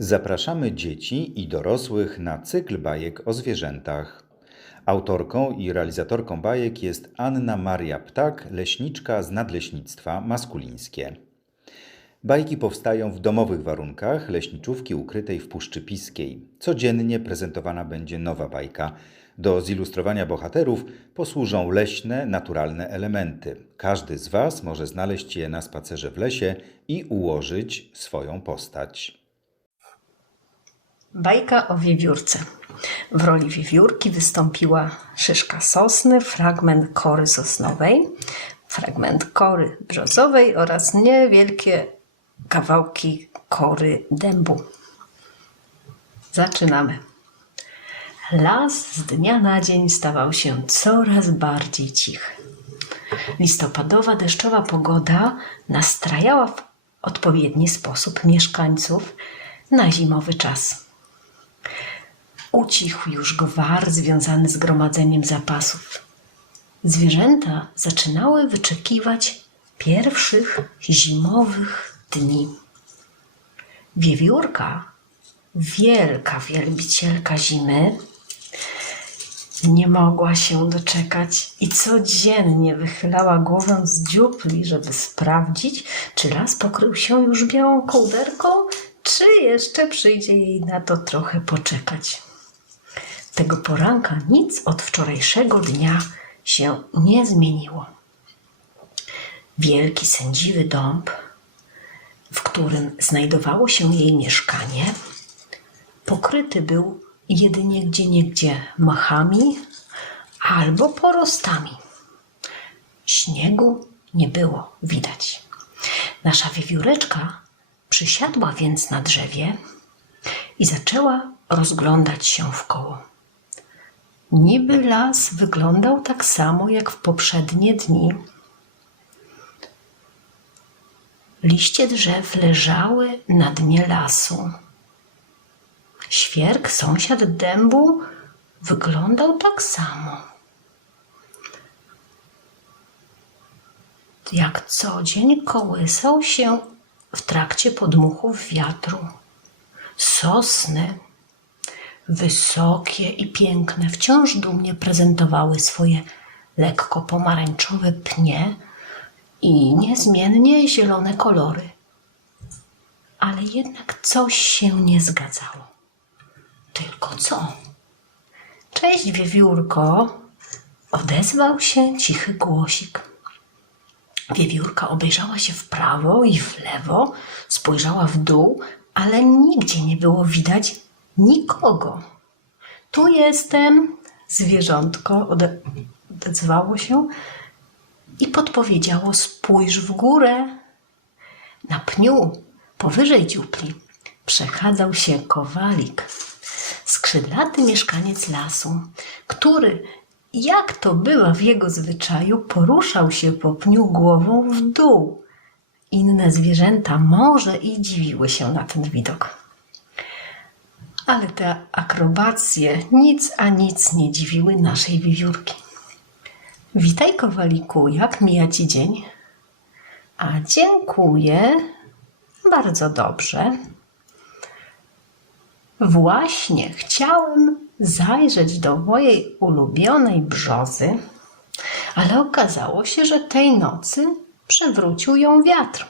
Zapraszamy dzieci i dorosłych na cykl bajek o zwierzętach. Autorką i realizatorką bajek jest Anna Maria Ptak, leśniczka z Nadleśnictwa Maskulińskie. Bajki powstają w domowych warunkach leśniczówki ukrytej w Puszczy Piskiej. Codziennie prezentowana będzie nowa bajka. Do zilustrowania bohaterów posłużą leśne, naturalne elementy. Każdy z Was może znaleźć je na spacerze w lesie i ułożyć swoją postać. Bajka o wiewiórce. W roli wiewiórki wystąpiła szyszka sosny, fragment kory sosnowej, fragment kory brzozowej oraz niewielkie kawałki kory dębu. Zaczynamy. Las z dnia na dzień stawał się coraz bardziej cichy. Listopadowa deszczowa pogoda nastrajała w odpowiedni sposób mieszkańców na zimowy czas. Ucichł już gwar związany z gromadzeniem zapasów. Zwierzęta zaczynały wyczekiwać pierwszych zimowych dni. Wiewiórka, wielka wielbicielka zimy, nie mogła się doczekać i codziennie wychylała głowę z dziupli, żeby sprawdzić, czy las pokrył się już białą kołderką, czy jeszcze przyjdzie jej na to trochę poczekać. Tego poranka nic od wczorajszego dnia się nie zmieniło. Wielki sędziwy dąb, w którym znajdowało się jej mieszkanie, pokryty był jedynie gdzieniegdzie machami albo porostami. Śniegu nie było widać. Nasza wiewióreczka przysiadła więc na drzewie i zaczęła rozglądać się w koło. Niby las wyglądał tak samo jak w poprzednie dni. Liście drzew leżały na dnie lasu. Świerk, sąsiad dębu, wyglądał tak samo. Jak co dzień kołysał się w trakcie podmuchów wiatru. Sosny, wysokie i piękne, wciąż dumnie prezentowały swoje lekko pomarańczowe pnie i niezmiennie zielone kolory. Ale jednak coś się nie zgadzało. Tylko co? Cześć, wiewiórko! Odezwał się cichy głosik. Wiewiórka obejrzała się w prawo i w lewo, spojrzała w dół, ale nigdzie nie było widać nikogo. Tu jestem, zwierzątko ode- odezwało się i podpowiedziało: spójrz w górę. Na pniu, powyżej dziupli, przechadzał się kowalik, skrzydlaty mieszkaniec lasu, który, jak to bywa w jego zwyczaju, poruszał się po pniu głową w dół. Inne zwierzęta może i dziwiły się na ten widok. Ale te akrobacje nic a nic nie dziwiły naszej wiewiórki. Witaj, kowaliku, jak mija ci dzień? A dziękuję. Bardzo dobrze. Właśnie chciałem zajrzeć do mojej ulubionej brzozy, ale okazało się, że tej nocy przewrócił ją wiatr.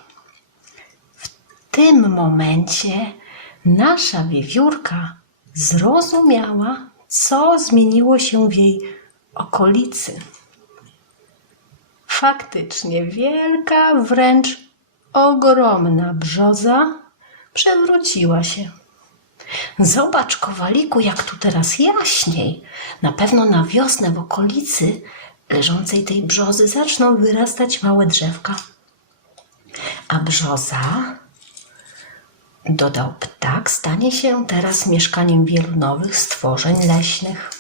W tym momencie nasza wiewiórka zrozumiała, co zmieniło się w jej okolicy. Faktycznie wielka, wręcz ogromna brzoza przewróciła się. Zobacz, kowaliku, jak tu teraz jaśniej. Na pewno na wiosnę w okolicy leżącej tej brzozy zaczną wyrastać małe drzewka. A brzoza, dodał ptak, stanie się teraz mieszkaniem wielu nowych stworzeń leśnych.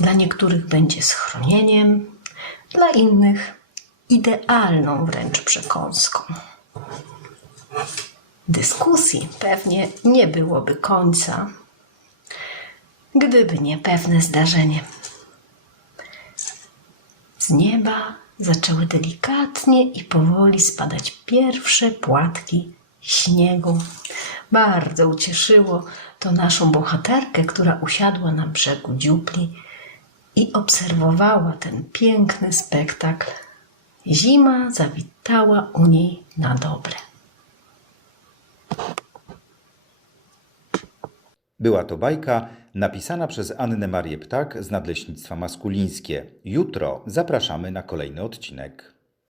Dla niektórych będzie schronieniem, dla innych idealną wręcz przekąską. Dyskusji pewnie nie byłoby końca, gdyby nie pewne zdarzenie. Z nieba zaczęły delikatnie i powoli spadać pierwsze płatki śniegu. Bardzo ucieszyło to naszą bohaterkę, która usiadła na brzegu dziupli i obserwowała ten piękny spektakl. Zima zawitała u niej na dobre. Była to bajka napisana przez Annę Marię Ptak z Nadleśnictwa Maskulińskie. Jutro zapraszamy na kolejny odcinek.